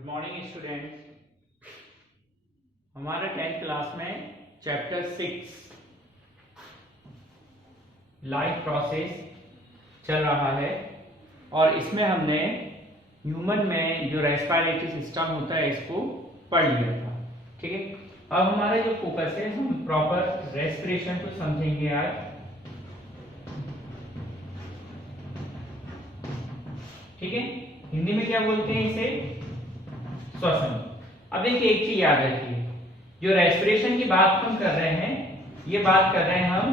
Good morning students. हमारा 10th class में chapter 6 life process चल रहा है और इसमें हमने ह्यूमन में जो रेस्पिरेटरी सिस्टम होता है इसको पढ़ लिया था। ठीक है, अब हमारा जो फोकस है हम प्रॉपर रेस्पिरेशन को समझेंगे आज। ठीक है, हिंदी में क्या बोलते हैं इसे? श्वसन। अब देखिए एक चीज याद रखिए, जो रेस्पिरेशन की बात हम कर रहे हैं ये बात कर रहे हैं हम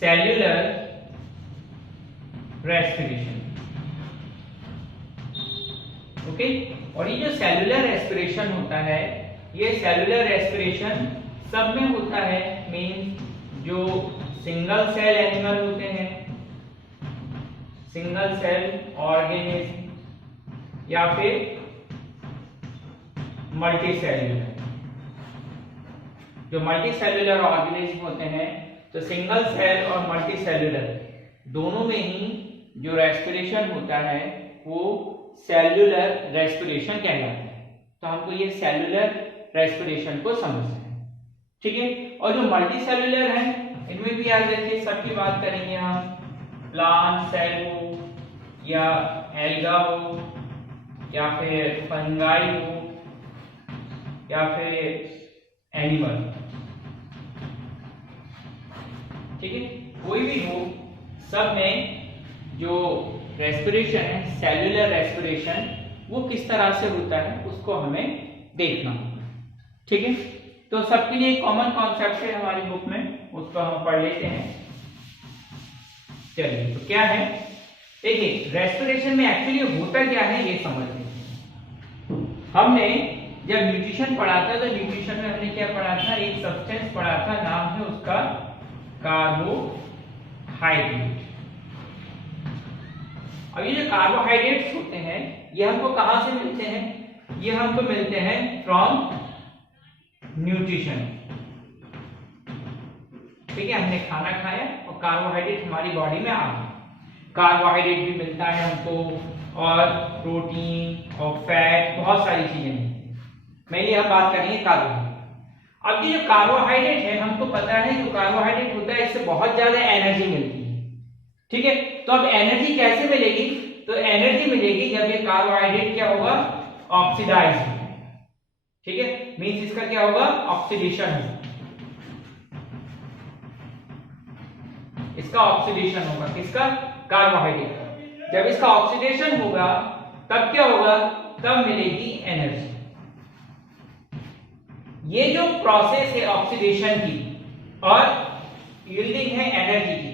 सेल्यूलर रेस्पिरेशन। ओके, और ये जो सेल्यूलर रेस्पिरेशन होता है ये सेल्यूलर रेस्पिरेशन सब में होता है। मीन जो सिंगल सेल एनिमल होते हैं, सिंगल सेल ऑर्गेनिज्म या फिर मल्टी सेल्यूलर। जो मल्टी सेल्यूलर ऑर्गेनिज्म होते हैं तो सिंगल सेल और मल्टी सेल्यूलर दोनों में ही जो रेस्पिरेशन होता है वो सेल्यूलर रेस्पिरेशन कहलाता है। तो हमको ये सेल्यूलर रेस्पिरेशन को समझना है। ठीक है, और जो मल्टी सेल्यूलर है इनमें भी याद रखिए सबकी बात करेंगे हम। प्लांट सेल हो या एल्गा हो या फिर फंगाई हो या फिर एनिमल। ठीक है, कोई भी हो सब में जो रेस्पिरेशन है सेल्यूलर रेस्पिरेशन वो किस तरह से होता है उसको हमें देखना होगा। ठीक है, तो सबके लिए कॉमन कॉन्सेप्ट है हमारी बुक में, उसको हम पढ़ लेते हैं। चलिए, तो क्या है देखिए, रेस्पिरेशन में एक्चुअली होता क्या है ये समझ लीजिए। हमने जब न्यूट्रिशन पढ़ा था तो न्यूट्रिशन में हमने क्या पढ़ा था, एक सब्सटेंस पढ़ा था, नाम है उसका कार्बोहाइड्रेट। अब ये जो कार्बोहाइड्रेट्स होते हैं ये हमको कहां से मिलते हैं? ये हमको मिलते हैं फ्रॉम न्यूट्रिशन। ठीक है, हमने खाना खाया और कार्बोहाइड्रेट हमारी बॉडी में आ गया। कार्बोहाइड्रेट भी मिलता है हमको और प्रोटीन और फैट, बहुत सारी चीजें मिलती हैं। मेनली हम बात करेंगे कार्बोहाइड्रेट। अब ये जो कार्बोहाइड्रेट है हमको पता है जो कार्बोहाइड्रेट होता है इससे बहुत ज्यादा एनर्जी मिलती है। ठीक है, तो अब एनर्जी कैसे मिलेगी? तो एनर्जी मिलेगी जब ये कार्बोहाइड्रेट क्या होगा, ऑक्सीडाइज होगा। ठीक है, मींस इसका क्या होगा, ऑक्सीडेशन होगा। इसका ऑक्सीडेशन होगा, किसका? कार्बोहाइड्रेट का। जब इसका ऑक्सीडेशन होगा तब क्या होगा, तब मिलेगी एनर्जी। ये जो प्रोसेस है ऑक्सीडेशन की और यील्डिंग है एनर्जी की,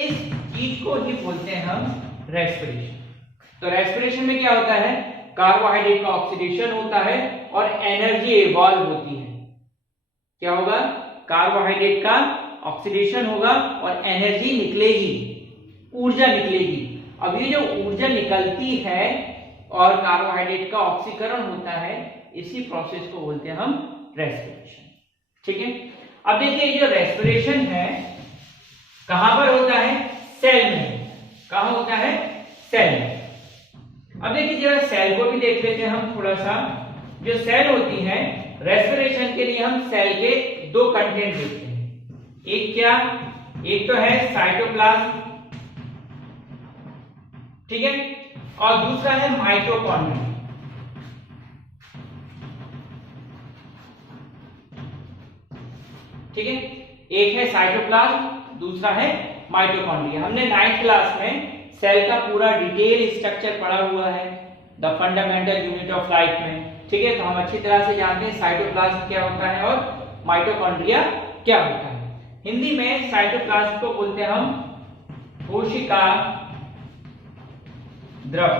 इस चीज को ही बोलते हैं हम रेस्पिरेशन। तो रेस्पिरेशन में क्या होता है, कार्बोहाइड्रेट का ऑक्सीडेशन होता है और एनर्जी इवॉल्व होती है। क्या होगा, कार्बोहाइड्रेट का ऑक्सीडेशन होगा और एनर्जी निकलेगी, ऊर्जा निकलेगी। अब ये जो ऊर्जा निकलती है और कार्बोहाइड्रेट का ऑक्सीकरण होता है, इसी प्रोसेस को बोलते हैं हम रेस्पिरेशन। ठीक है, अब देखिए ये जो रेस्पिरेशन है कहां पर होता है? सेल में। कहां होता है? सेल में। अब देखिए जरा सेल को भी देख लेते हैं हम थोड़ा सा। जो सेल होती है रेस्पिरेशन के लिए हम सेल के दो कंटेंट देखते हैं। एक क्या, एक तो है साइटोप्लाज्म, ठीक है, और दूसरा है माइटोकॉन्ड्रिया। ठीक है, एक है साइटोप्लाज्म, दूसरा है माइटोकॉन्ड्रिया। हमने 9th क्लास में सेल का पूरा डिटेल स्ट्रक्चर पढ़ा हुआ है the fundamental unit of life में। ठीक है, तो हम अच्छी तरह से जानते हैं साइटोप्लाज्म क्या होता है और माइटोकॉन्ड्रिया क्या होता है। हिंदी में साइटोप्लाज्म को बोलते हैं हम कोशिका द्रव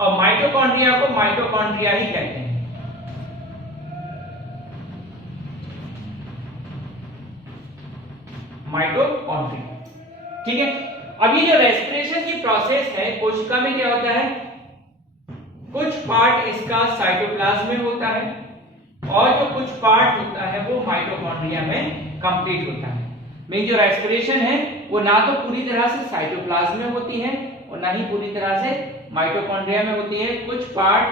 और माइटोकॉन्ड्रिया को माइटोकॉन्ड्रिया ही कहते हैं। माइटोकॉन्ड्रिया। ठीक है, अब ये जो रेस्पिरेशन की प्रोसेस है कोशिका में क्या होता है, कुछ पार्ट इसका साइटोप्लाज्म में होता है और जो कुछ पार्ट होता है वो माइटोकॉन्ड्रिया में कंप्लीट होता है। मीन जो रेस्पिरेशन है वो ना तो पूरी तरह से साइटोप्लाज्म में होती है और ना ही पूरी तरह से माइटोकॉन्ड्रिया में होती है। कुछ पार्ट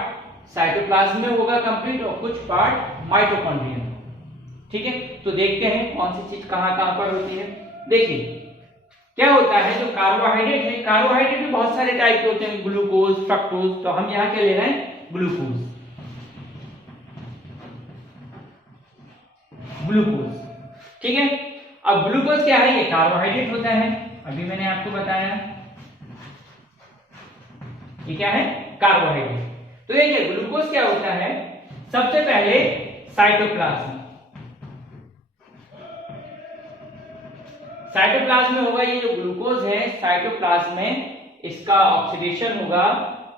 साइटोप्लाज्म में होगा कंप्लीट और कुछ पार्ट माइटोकॉन्ड्रिया में। ठीक है, तो देखते हैं कौन सी चीज कहां कहां पर होती है। देखिए क्या होता है, जो कार्बोहाइड्रेट है, कार्बोहाइड्रेट भी बहुत सारे टाइप के होते हैं, ग्लूकोज, फ्रक्टोज, तो हम यहाँ क्या ले रहे हैं, ग्लूकोज। ग्लूकोज, ठीक है। अब ग्लूकोज क्या है, ये कार्बोहाइड्रेट होता है, अभी मैंने आपको बताया ये क्या है, कार्बोहाइड्रेट। तो ये ग्लूकोज क्या होता है, सबसे पहले साइटोप्लाज्म, साइटोप्लाज्म में होगा ये जो ग्लूकोज है, साइटोप्लाज्म में इसका ऑक्सीडेशन होगा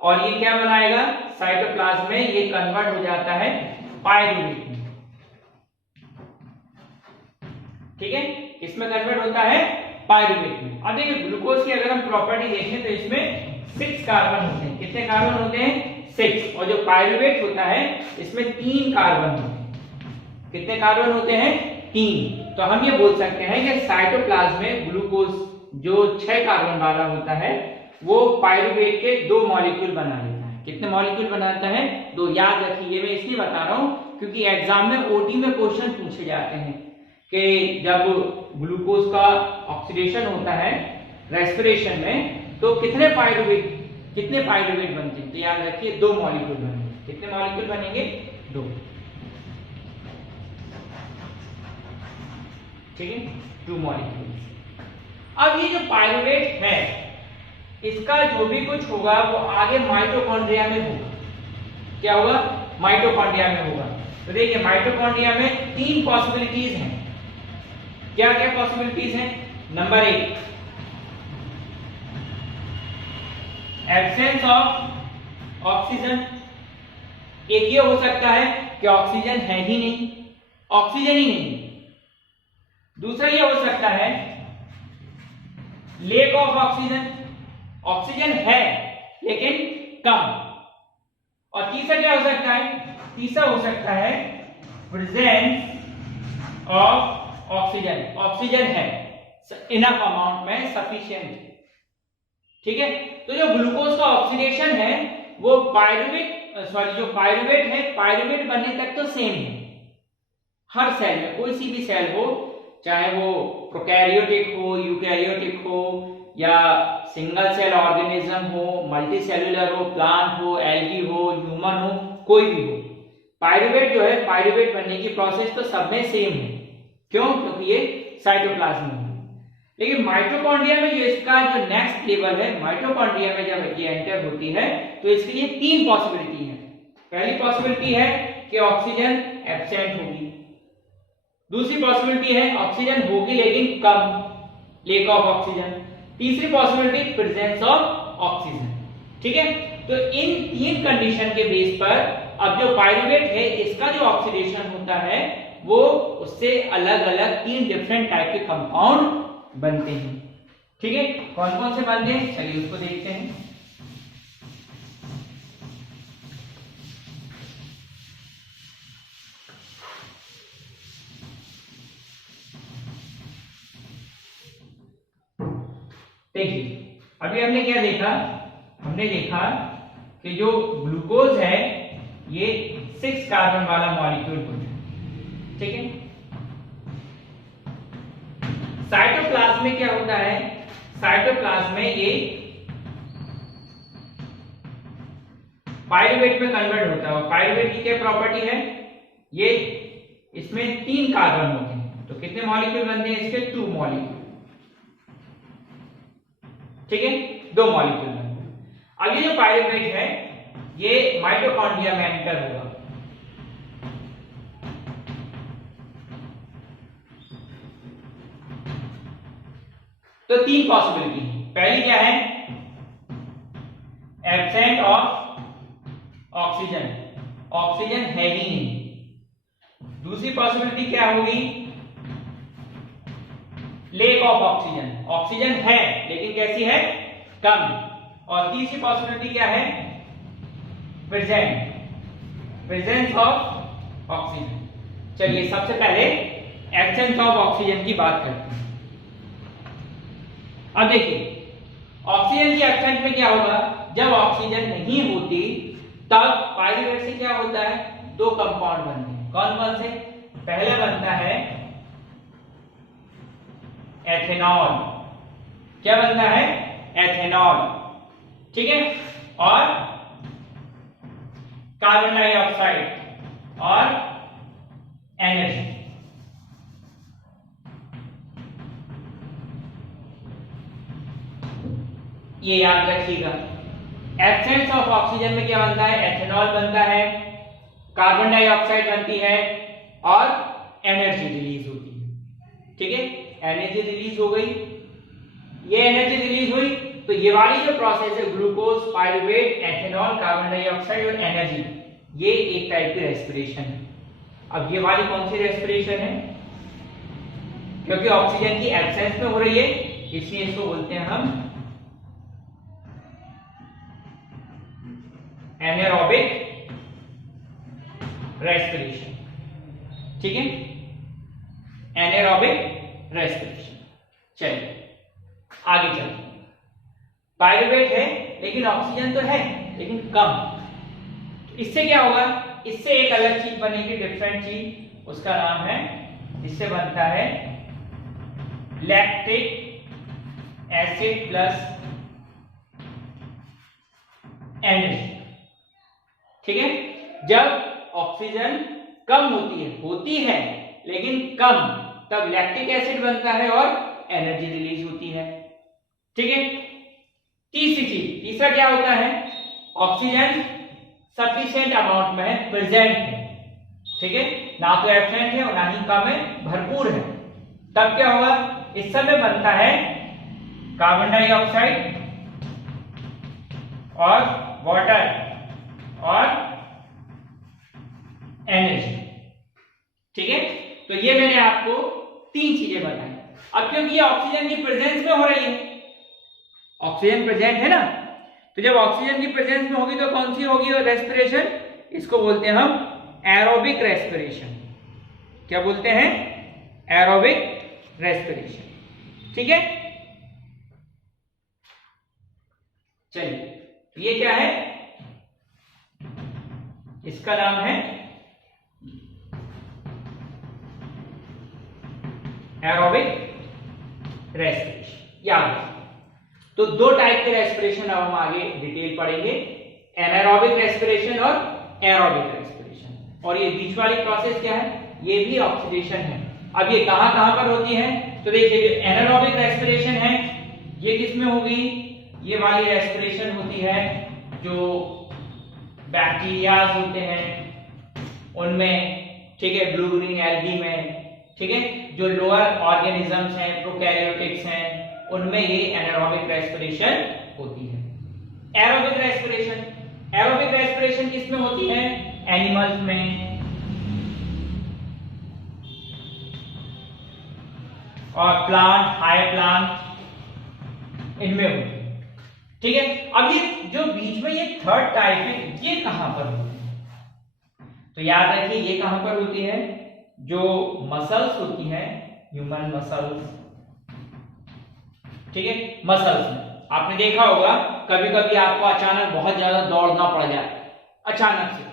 और ये क्या बनाएगा, साइटोप्लाज्म में ये कन्वर्ट हो जाता है पायरुवेट में। ठीक है, इसमें कन्वर्ट होता है पायरुवेट में। अब देखिए ग्लूकोज की अगर हम प्रॉपर्टी देखें तो इसमें 6 कार्बन होते हैं। कितने कार्बन होते हैं, 6। और जो पायरुवेट होता है इसमें 3 कार्बन होते हैं। कितने कार्बन होते हैं, 3। तो हम ये बोल सकते हैं कि साइटोप्लाज्म में ग्लूकोज जो 6 कार्बन वाला होता है वो पायरुवेट के 2 मॉलिक्यूल बना लेता है। कितने मॉलिक्यूल बनाता है, 2। याद रखिए, मैं इसलिए बता रहा हूं क्योंकि एग्जाम में ओटी में क्वेश्चन पूछे जाते हैं कि जब ग्लूकोज का ऑक्सीडेशन होता है रेस्पिरेशन में तो कितने पायरुवेट बनते हैं, तो याद रखिए 2 मॉलिक्यूल बनेंगे। कितने मॉलिक्यूल बनेंगे, 2। ठीक है, 2 मॉलिक्यूल। अब ये जो पायरुवेट है इसका जो भी कुछ होगा वो आगे माइटोकॉन्ड्रिया में होगा। क्या होगा, माइटोकॉन्ड्रिया में होगा। तो देखिए माइटोकॉन्ड्रिया में 3 पॉसिबिलिटीज हैं। क्या क्या पॉसिबिलिटीज हैं, नंबर 1 एब्सेंस ऑफ ऑक्सीजन। एक ये हो सकता है कि ऑक्सीजन है ही नहीं, ऑक्सीजन ही नहीं। दूसरा ये हो सकता है लेक ऑफ ऑक्सीजन, ऑक्सीजन है लेकिन कम। और तीसरा क्या हो सकता है, तीसरा हो सकता है प्रेजेंस ऑफ ऑक्सीजन, ऑक्सीजन है इनफ अमाउंट में, सफिशिएंट। ठीक है, तो जो ग्लूकोज का ऑक्सीडेशन है वो जो पायरुवेट है, पायरुवेट बनने तक तो सेम है हर सेल में। कोई सी भी सेल हो, चाहे वो प्रोकैरियोटिक हो, यूकैरियोटिक हो, या सिंगल सेल ऑर्गेनिज्म हो, मल्टी सेलुलर हो, प्लांट हो, एल्गी हो, ह्यूमन हो, कोई भी हो, पायरुवेट जो है, पायरुवेट बनने की प्रोसेस तो सब में सेम है। क्यों, क्योंकि ये साइटोप्लाज्म है। लेकिन माइटोकॉन्ड्रिया में जो इसका जो नेक्स्ट लेवल है, माइटोकॉन्ड्रिया में जब ये एंटर होती है तो इसके लिए 3 पॉसिबिलिटी है। पहली पॉसिबिलिटी है कि ऑक्सीजन एब्सेंट होगी। दूसरी पॉसिबिलिटी है ऑक्सीजन होगी लेकिन कम, लेक ऑफ ऑक्सीजन। तीसरी पॉसिबिलिटी प्रेजेंस ऑफ ऑक्सीजन। ठीक है, तो इन 3 कंडीशन के बेस पर अब जो पायरुवेट है इसका जो ऑक्सीडेशन होता है वो उससे अलग अलग 3 डिफरेंट टाइप के कंपाउंड बनते हैं। ठीक है, कौन कौन से बनते हैं, चलिए उसको देखते हैं। देखिए अभी हमने क्या देखा, हमने देखा कि जो ग्लूकोज है ये 6 कार्बन वाला मॉलिक्यूल होता है। ठीक है, साइटोप्लाज्म में क्या होता है, साइटोप्लाज्म में ये पायरुवेट में कन्वर्ट होता है। पायरुवेट की क्या प्रॉपर्टी है, ये इसमें 3 कार्बन होते हैं, तो कितने मॉलिक्यूल बनते हैं इसके, 2 मॉलिक्यूल। ठीक है, 2 मॉलिक्यूल बनते हैं। अब ये जो पायरुवेट है ये माइटोकॉन्ड्रिया में एंटर होगा। तो 3 पॉसिबिलिटी है। पहली क्या है, एब्सेंट ऑफ ऑक्सीजन, ऑक्सीजन है ही नहीं। दूसरी पॉसिबिलिटी क्या होगी, लेक ऑफ ऑक्सीजन, ऑक्सीजन है लेकिन कैसी है, कम। और तीसरी पॉसिबिलिटी क्या है, प्रेजेंस ऑफ ऑक्सीजन। चलिए सबसे पहले एब्सेंस ऑफ ऑक्सीजन की बात करते हैं। अब देखिए ऑक्सीजन की एब्सेंस में क्या होगा, जब ऑक्सीजन नहीं होती तब पायरुवेट से क्या होता है, दो कंपाउंड बनते हैं। कौन कौन से? पहला बनता है एथेनॉल। क्या बनता है? एथेनॉल। ठीक है, और कार्बन डाइऑक्साइड और एनर्जी। ये याद रखिएगा। एब्सेंस ऑफ ऑक्सीजन में क्या बनता है? एथेनॉल बनता है, कार्बन डाइऑक्साइड बनती है और एनर्जी रिलीज होती है। ठीक है, एनर्जी रिलीज हो गई। ये एनर्जी रिलीज हुई तो ये वाली जो प्रोसेस है, glucose, pyruvate, ethanol, carbon dioxide और एनर्जी, ये एक टाइप की रेस्पिरेशन है। अब ये वाली कौन सी रेस्पिरेशन है? क्योंकि ऑक्सीजन की एब्सेंस में हो रही है, इसलिए इसको बोलते हैं हम एनारोबिक रेस्पिरेशन। ठीक है, एनारोबिक रेस्पिरेशन। चलिए आगे चलते हैं। पायरुवेट है लेकिन ऑक्सीजन तो है लेकिन कम। इससे क्या होगा? इससे एक अलग चीज बनेगी, डिफरेंट चीज, उसका नाम है, इससे बनता है लैक्टिक एसिड प्लस एनर्जी। ठीक है, जब ऑक्सीजन कम होती है लेकिन कम, तब लैक्टिक एसिड बनता है और एनर्जी रिलीज होती है। ठीक है, तीसरी चीज, तीसरा क्या होता है? ऑक्सीजन सफिशिएंट अमाउंट में है, प्रेजेंट है। ठीक है, ना तो एब्सेंट है और ना ही कम है, भरपूर है। तब क्या होगा? इस समय बनता है कार्बन डाइऑक्साइड और वाटर और एनर्जी। ठीक है, तो ये मैंने आपको तीन चीजें बताई। अब क्योंकि ये ऑक्सीजन की प्रेजेंस में हो रही है, ऑक्सीजन प्रेजेंट है ना, तो जब ऑक्सीजन की प्रेजेंस में होगी तो कौन सी होगी रेस्पिरेशन? इसको बोलते हैं हम एरोबिक रेस्पिरेशन। क्या बोलते हैं? Aerobic respiration. ठीक है, चलिए ये क्या है? इसका नाम है एरोबिक रेस्पिरेशन। याद रखिए। तो दो टाइप के रेस्पिरेशन अब हम आगे डिटेल पढ़ेंगे, एनारोबिक रेस्पिरेशन और एरोबिक रेस्पिरेशन। और ये बीच वाली प्रोसेस क्या है? ये भी ऑक्सीडेशन है। अब ये कहां कहां पर होती है? तो देखिए, एनारोबिक रेस्पिरेशन है, ये किसमें होगी? ये वाली रेस्पिरेशन होती है जो बैक्टीरियाज होते हैं उनमें। ठीक है, ब्लू ग्रीन एल्गी में। ठीक है, जो लोअर ऑर्गेनिजम्स हैं, प्रोकैरियोटिक्स हैं, उनमें ये एनारोबिक रेस्पिरेशन होती है। एरोबिक रेस्पिरेशन, एरोबिक रेस्पिरेशन किसमें होती है? एनिमल्स में और प्लांट, हाई प्लांट, इनमें होती है। ठीक है, अब ये जो बीच में ये थर्ड टाइप है, ये कहां पर होती है? तो याद रखिए, ये कहां पर होती है? जो मसल्स होती है, ह्यूमन मसल्स। ठीक है, मसल्स में आपने देखा होगा कभी कभी आपको अचानक बहुत ज्यादा दौड़ना पड़ जाए, अचानक से।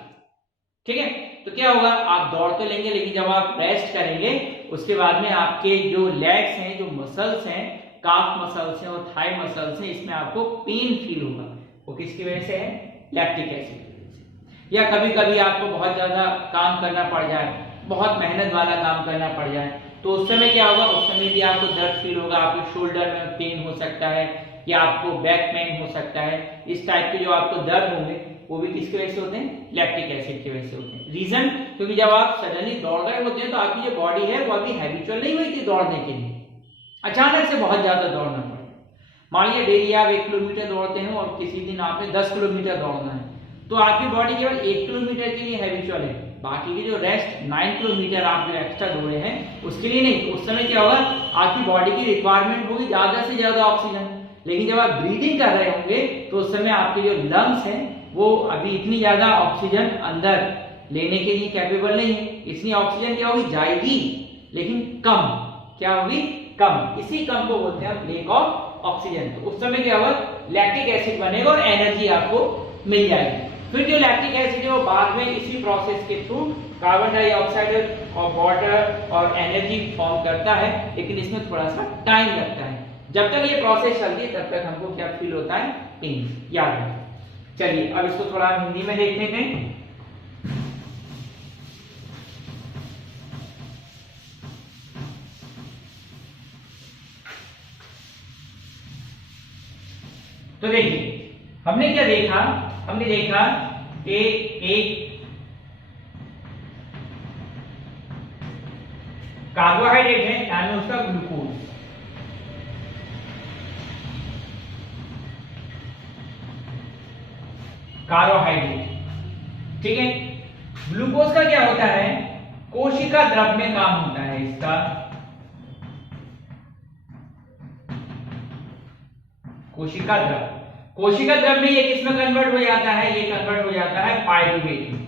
ठीक है, तो क्या होगा? आप दौड़ तो लेंगे लेकिन जब आप रेस्ट करेंगे उसके बाद में आपके जो लेग्स हैं, जो मसल्स हैं, काफ मसल्स हैं और थाई मसल्स हैं, इसमें आपको पेन फील होगा। वो किसकी वजह से है? लैक्टिक एसिड की वजह से। या कभी कभी आपको बहुत ज्यादा काम करना पड़ जाए, बहुत मेहनत वाला काम करना पड़ जाए, तो उस समय क्या होगा? उस समय भी आपको दर्द फील होगा, आपके शोल्डर में पेन हो सकता है या आपको बैक पेन हो सकता है। इस टाइप के जो आपको दर्द होंगे वो भी किसकी वजह से होते हैं? लैक्टिक एसिड की वजह से होते हैं। रीजन, क्योंकि जब आप सडनली दौड़ रहे होते हैं तो आपकी जो बॉडी है वो अभी हैबिचुअल नहीं हुई थी दौड़ने के लिए, अचानक से बहुत ज्यादा दौड़ना पड़े। मान लीजिए डेली आप 1 किलोमीटर दौड़ते हैं और किसी दिन आपने 10 किलोमीटर दौड़ना है, तो आपकी बॉडी केवल 1 किलोमीटर के लिए हैबिचुअल है, बाकी के जो रेस्ट 9 किलोमीटर आप जो एक्स्ट्रा दौड़े हैं उसके लिए नहीं। उस समय क्या होगा? आपकी बॉडी की रिक्वायरमेंट होगी ज्यादा से ज्यादा ऑक्सीजन। लेकिन जब आप ब्रीदिंग कर रहे होंगे तो उस समय आपके जो लंग्स हैं वो अभी इतनी ज्यादा ऑक्सीजन अंदर लेने के लिए कैपेबल नहीं है, इसलिए ऑक्सीजन क्या होगी? जाएगी लेकिन कम। क्या होगी? कम। इसी कम को बोलते हैं लेक ऑफ ऑक्सीजन। तो उस समय क्या होगा? लैक्टिक एसिड बनेगा और एनर्जी आपको मिल जाएगी। फिर जो लैक्टिक एसिड है वो बाद में इसी प्रोसेस के थ्रू कार्बन डाइऑक्साइड और वाटर और एनर्जी फॉर्म करता है, लेकिन इसमें थोड़ा सा टाइम लगता है। जब तक ये प्रोसेस चलती है तब तक हमको क्या फील होता है, टिंग, याद रखें। चलिए अब इसको थोड़ा हिंदी में देख लेते हैं। तो देखिए हमने क्या देखा, हमने देखा कि एक कार्बोहाइड्रेट है, नाम है उसका ग्लूकोज। कार्बोहाइड्रेट, ठीक है। ग्लूकोज का क्या होता है, कोशिका द्रव में काम होता है इसका। कोशिका द्रव, कोशिका द्रव में ये किसमें कन्वर्ट हो जाता है, ये कन्वर्ट हो जाता है पायरुवेट में,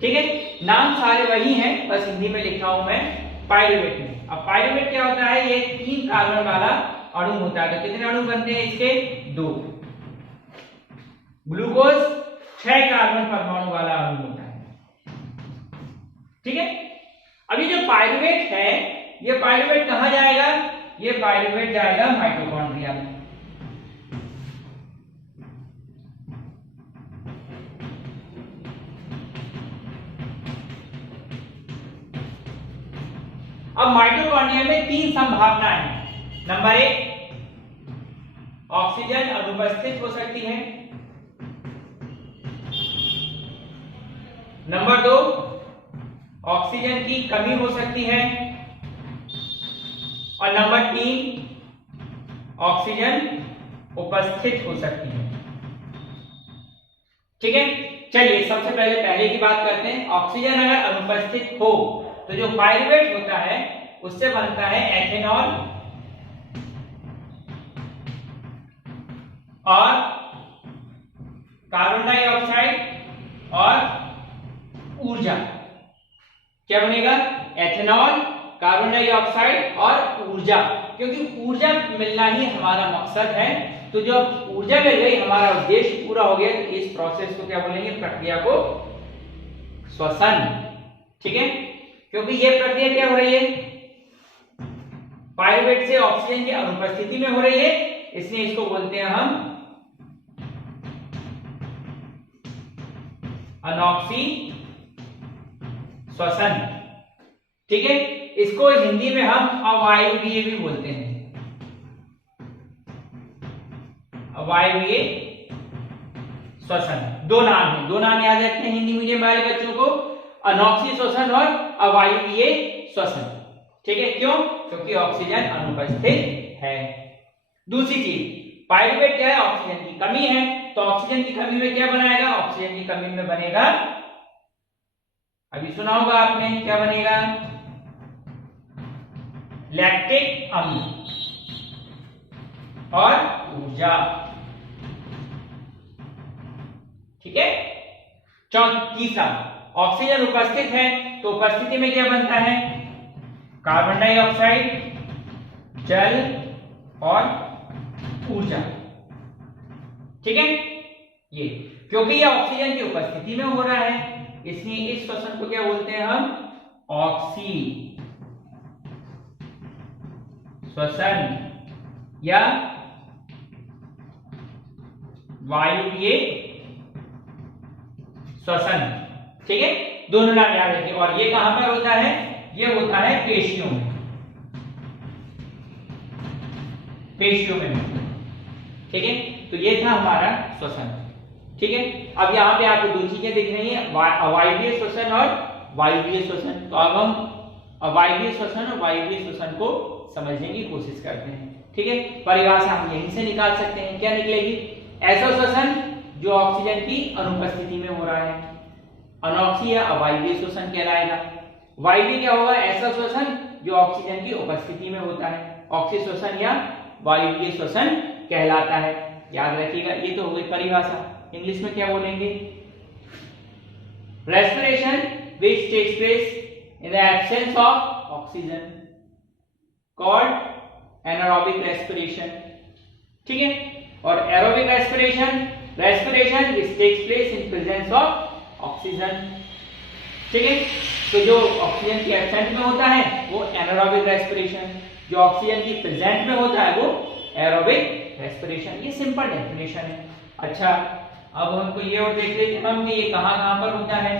ठीक है। नाम सारे वही हैं, बस हिंदी में लिखा हूं मैं पायरुवेट में। अब पायरुवेट क्या होता है, ये 3 कार्बन वाला अणु होता है। तो कितने अणु बनते हैं इसके, 2। ग्लूकोज 6 कार्बन परमाणु वाला अणु होता है, ठीक है। अब ये जो पायरुवेट है, ये पायरुवेट कहां जाएगा, ये पायरुवेट जाएगा माइटोकॉन्ड्रिया में। अब माइटोकॉन्ड्रिया में 3 संभावनाएं हैं। नंबर 1, ऑक्सीजन अनुपस्थित हो सकती है। नंबर 2, ऑक्सीजन की कमी हो सकती है। और नंबर 3, ऑक्सीजन उपस्थित हो सकती है, ठीक है। चलिए सबसे पहले की बात करते हैं। ऑक्सीजन अगर अनुपस्थित हो तो जो पायरुवेट होता है उससे बनता है एथेनॉल और कार्बन डाइऑक्साइड और ऊर्जा। क्या बनेगा, एथेनॉल, कार्बन डाइऑक्साइड और ऊर्जा, क्योंकि ऊर्जा मिलना ही हमारा मकसद है। तो जब ऊर्जा मिल गई, हमारा उद्देश्य पूरा हो गया। तो इस प्रोसेस को क्या बोलेंगे, प्रक्रिया को श्वसन, ठीक है। क्योंकि यह प्रक्रिया क्या हो रही है, पायरुवेट से ऑक्सीजन की अनुपस्थिति में हो रही है, इसलिए इसको बोलते हैं हम अनॉक्सी श्वसन, ठीक है। इसको हिंदी में हम अवायवीय भी बोलते हैं, अवायवीय श्वसन। 2 नाम है, 2 नाम याद रखते हैं हिंदी मीडियम वाले बच्चों को, अनॉक्सी श्वसन और अवायवीय श्वसन, ठीक है। क्यों, क्योंकि ऑक्सीजन अनुपस्थित है। दूसरी चीज, पायरुवेट क्या है, ऑक्सीजन की कमी है। तो ऑक्सीजन की कमी में क्या बनाएगा, ऑक्सीजन की कमी में बनेगा, अभी सुना होगा आपने, क्या बनेगा, लैक्टिक अम्ल और ऊर्जा, ठीक है। तीसरा, ऑक्सीजन उपस्थित है तो उपस्थिति में क्या बनता है, कार्बन डाइऑक्साइड, जल और ऊर्जा, ठीक है। ये क्योंकि ये ऑक्सीजन की उपस्थिति में हो रहा है, इसलिए इस श्वसन को क्या बोलते हैं हम, ऑक्सी श्वसन या वायुवीय श्वसन, ठीक है। दोनों नाम याद रखिए। और ये कहां पर होता है, ये होता है पेशियों में, पेशियों में, ठीक है। तो ये था हमारा श्वसन, ठीक है। अब यहाँ पे आपको 2 चीजें दिख रही हैं, अवायवीय श्वसन और वायुवीय श्वसन। तो अब हम अवायवीय श्वसन और वायुवीय श्वसन को समझने की कोशिश करते हैं, ठीक है। परिभाषा हम यहीं से निकाल सकते हैं, क्या निकलेगी, ऐसा श्वसन जो ऑक्सीजन की अनुपस्थिति में हो रहा है, अनॉक्सी या अवायवीय श्वसन कहलाएगा। वायुवीय क्या होगा, ऐसा श्वसन जो ऑक्सीजन की उपस्थिति में होता है, ऑक्सी श्वसन या वायुवीय श्वसन कहलाता है। याद रखिएगा, ये तो हो गई परिभाषा। इंग्लिश में क्या बोलेंगे, respiration which takes place in the absence of oxygen called anaerobic respiration, ठीक है। और aerobic respiration respiration which takes place in presence of oxygen. ठीक है, तो जो ऑक्सीजन की एब्सेंट में होता है वो एनारोबिक रेस्पिरेशन, जो ऑक्सीजन की प्रेजेंट में होता है वो एरोबिक रेस्पिरेशन। ये सिंपल डेफिनेशन है। अच्छा, अब हमको ये और देख लेते हम कि ये कहां पर होता है।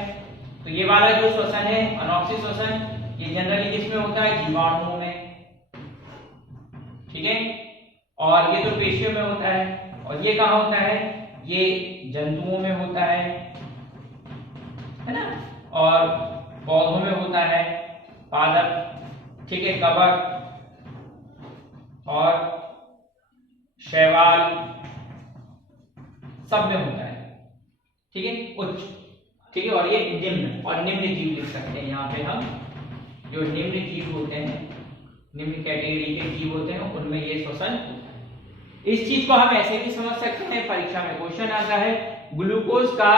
तो ये वाला जो श्वसन है अनॉक्सी श्वसन, ये जनरली किसमें होता है? जीवाणुओं में। ठीक है, और ये तो पेशियों में होता है। और ये कहां होता है? ये जंतुओं में होता है ना, और पौधों में होता है, पादप, ठीक है, कवक और शैवाल सब में होता है। ठीक है, उच्च, ठीक है, और ये निम्न, और निम्न जीव लिख सकते हैं यहाँ पे हम। जो निम्न जीव होते हैं, निम्न कैटेगरी के जीव होते हैं, उनमें ये श्वसन। इस चीज को हम ऐसे भी समझ सकते हैं, परीक्षा में क्वेश्चन आता है ग्लूकोज का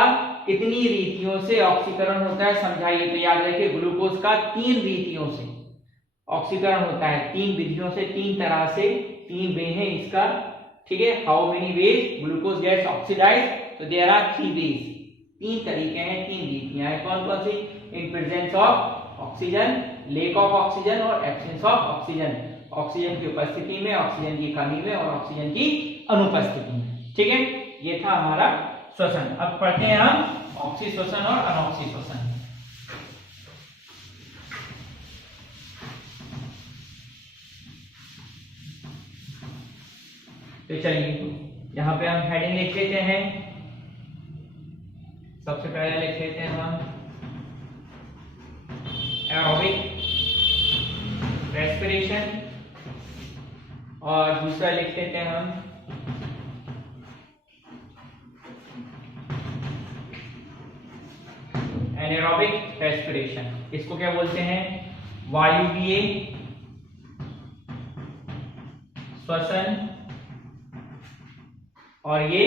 कितनी रीतियों से ऑक्सीकरण होता है, समझाइए। तो याद रखिए ग्लूकोज का 3 रीतियों से ऑक्सीकरण होता है, 3 विधियों से, 3 तरह से, 3 वे हैं इसका। ठीक है, how many ways glucose gets oxidise? तो देयर आर 3 वेज, 3 तरीके हैं, 3 रीतियां हैं। कौन कौन सी? In presence of oxygen, lack of oxygen और एब्सेंस ऑफ ऑक्सीजन। ऑक्सीजन की उपस्थिति में, ऑक्सीजन की कमी में और ऑक्सीजन की अनुपस्थिति में। ठीक है, ये था हमारा श्वसन। अब पढ़ते हैं हम ऑक्सी श्वसन और अनऑक्सी श्वसन। तो चलिए यहां पे हम हेडिंग लिख लेते हैं। सबसे पहले लिख लेते हैं हम एरोबिक रेस्पिरेशन, और दूसरा लिख लेते हैं हम एनारोबिक रेस्पिरेशन। इसको क्या बोलते हैं? वायुवीय श्वसन, और ये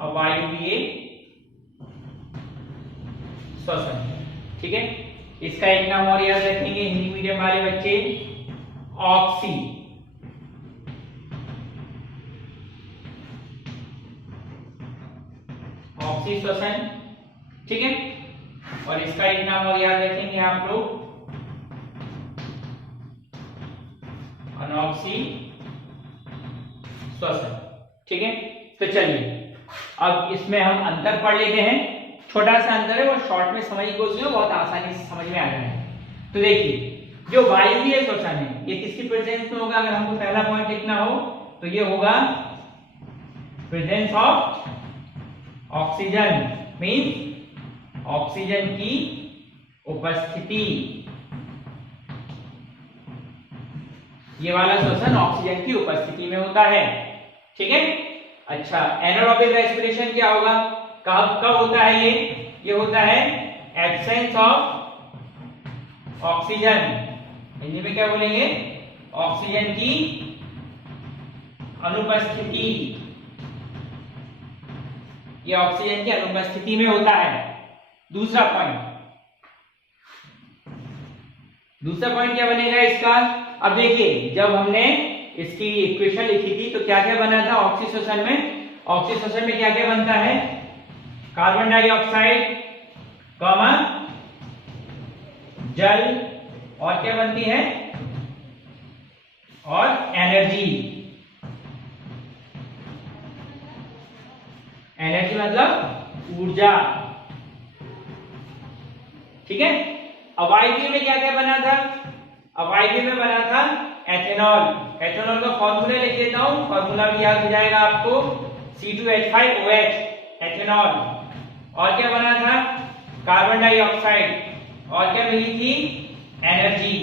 अवायवीय श्वसन। ठीक है, इसका एक नाम और याद रखेंगे हिंदी मीडियम वाले बच्चे, ऑक्सी। ऑक्सी श्वसन। ठीक है, और इसका एक नाम और याद रखेंगे आप लोग, अनॉक्सी श्वसन। ठीक है, तो चलिए अब इसमें हम अंतर पढ़ लेते हैं। छोटा सा अंतर है, वो शॉर्ट में समझने की कोशिश है, बहुत आसानी से समझ में आ जाएगा। तो देखिए, जो वायुवीय श्वसन है ये किसकी प्रेजेंस में होगा? अगर हमको पहला पॉइंट लिखना हो तो ये होगा presence of oxygen, means oxygen की उपस्थिति। ये वाला श्वसन ऑक्सीजन की उपस्थिति में होता है। ठीक है, अच्छा, एनारोबिक रेस्पिरेशन क्या होगा? कब कब होता है ये होता है एब्सेंस ऑफ ऑक्सीजन। हिंदी में क्या बोलेंगे? ऑक्सीजन की अनुपस्थिति। ये ऑक्सीजन की अनुपस्थिति में होता है। दूसरा पॉइंट क्या बनेगा इसका? अब देखिए, जब हमने इसकी इक्वेशन लिखी थी तो क्या क्या बना था ऑक्सी श्वसन में? ऑक्सी श्वसन में क्या क्या बनता है? कार्बन डाइऑक्साइड, जल, और क्या बनती है? और एनर्जी। एनर्जी मतलब ऊर्जा। ठीक है, अवायवीय में क्या क्या बना था? अवायवीय में बना था एथेनॉल। एथेनॉल का फॉर्मूला लिख देता हूं, फॉर्मूला भी याद हो जाएगा आपको, C2H5OH, एथेनॉल। और क्या बना था? Carbon dioxide. और क्या मिली थी? एनर्जी।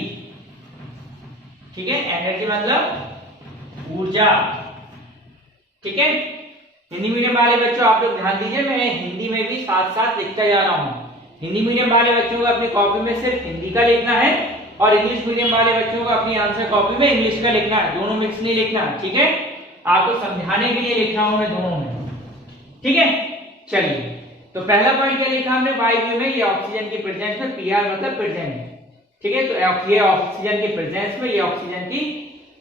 ठीक है, एनर्जी मतलब ऊर्जा। ठीक है, हिंदी मीडियम वाले बच्चों आप लोग ध्यान दीजिए, मैं हिंदी में भी साथ साथ लिखता जा रहा हूं। हिंदी मीडियम वाले बच्चों को अपनी कॉपी में सिर्फ हिंदी का लिखना है, और इंग्लिश मीडियम वाले बच्चों को अपनी आंसर कॉपी में इंग्लिश का लिखना है, दोनों मिक्स नहीं लिखना। ठीक है, आपको समझाने के लिए लिख रहा हूं मैं दोनों में। ठीक है, चलिए, तो पहला पॉइंट क्या लिखा हमने? वायु में ये ऑक्सीजन की प्रेजेंस में, पीआर मतलब प्रेजेंट। ठीक है, तो ये ऑक्सीजन की प्रेजेंस में, ये ऑक्सीजन की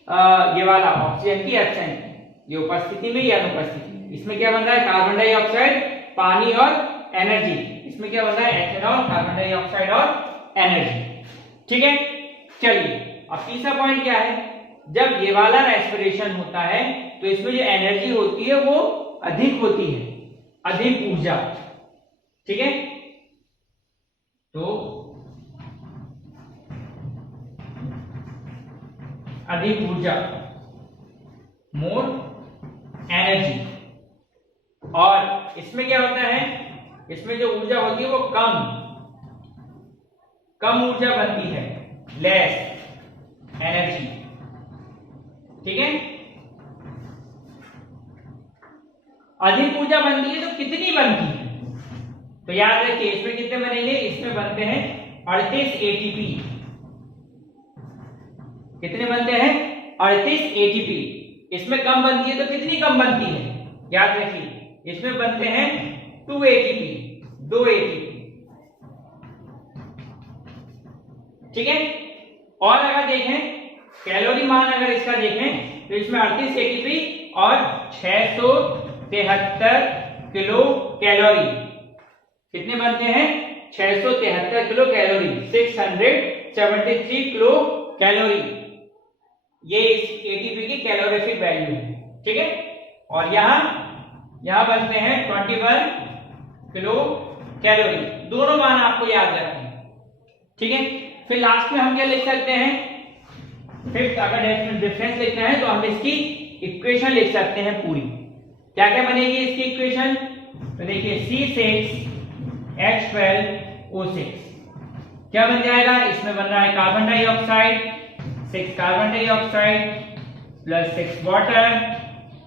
ये वाला ऑक्सीजन की एब्सेंट, ये उपस्थिति में या अनुपस्थिति में। इसमें क्या बन रहा है, कार्बन डाइऑक्साइड, पानी और एनर्जी। इसमें क्या बन रहा है, एथेनॉल, कार्बन डाइऑक्साइड और एनर्जी। ठीक है, चलिए अब तीसरा पॉइंट क्या है, जब ये वाला रेस्पिरेशन होता है तो इसमें जो एनर्जी होती है वो अधिक होती है, अधिक ऊर्जा। ठीक है, तो अधिक ऊर्जा, मोर एनर्जी। और इसमें क्या होता है, इसमें जो ऊर्जा होती है वो कम ऊर्जा बनती है, लेस एनर्जी। ठीक है, अधिक ऊर्जा बनती है तो कितनी बनती है, तो याद रखिए इसमें कितने बनेंगे, इसमें बनते हैं 38 एटीपी। कितने बनते हैं, 38 एटीपी। इसमें कम बनती है तो कितनी कम बनती है, याद रखिए इसमें बनते हैं 2 एटीपी, 2 एटीपी। ठीक है, और अगर देखें कैलोरी मान, अगर इसका देखें तो इसमें 38 एटीपी और 673 किलो कैलोरी। कितने बनते हैं, 673 किलो कैलोरी, 673 किलो कैलोरी। ये इस एटीपी की कैलोरीफिक वैल्यू है। ठीक है, और यहां बनते हैं 21 किलो कैलोरी। दोनों मान आपको याद रखने हैं। ठीक है, फिर लास्ट में हम क्या लिख सकते हैं, फिफ्थ अगर डिफरेंस लिखना है तो हम इसकी इक्वेशन लिख सकते हैं पूरी। क्या क्या बनेगी इसकी इक्वेशन, तो देखिए C6H12O6 क्या बन जाएगा, इसमें बन रहा है carbon dioxide, 6 carbon dioxide plus 6 water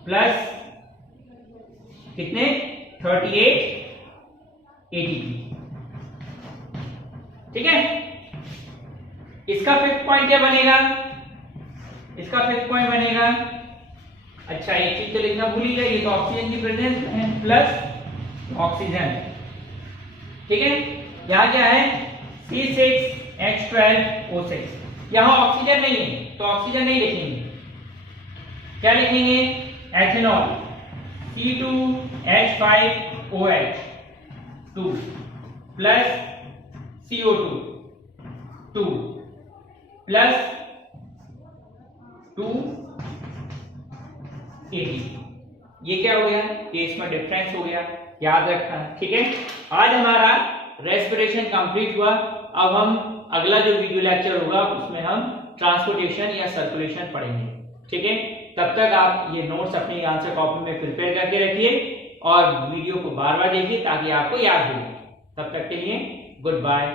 plus कितने 38 एटीपी। ठीक है, इसका फिफ्थ पॉइंट क्या बनेगा, इसका फिफ्थ पॉइंट बनेगा, अच्छा एक चीज तो लिखना भूल ही गए, ये तो ऑक्सीजन की प्रेजेंस है प्लस ऑक्सीजन। ठीक है, यहां क्या है C6H12O6, यहां ऑक्सीजन नहीं है तो ऑक्सीजन नहीं लिखेंगे, क्या लिखेंगे ethanol, C2H5OH2 plus CO2 2 plus 2 ATP। ये क्या हो गया, ये इसमें डिफरेंस हो गया, याद रखना। ठीक है, आज हमारा रेस्पिरेशन कंप्लीट हुआ। अब हम अगला जो वीडियो लेक्चर होगा उसमें हम ट्रांसपोर्टेशन या सर्कुलेशन पढ़ेंगे। ठीक है, तब तक आप ये नोट्स अपनी आंसर कॉपी में प्रिपेयर करके रखिए और वीडियो को बार बार देखिए ताकि आपको याद हो। तब तक के लिए गुड बाय।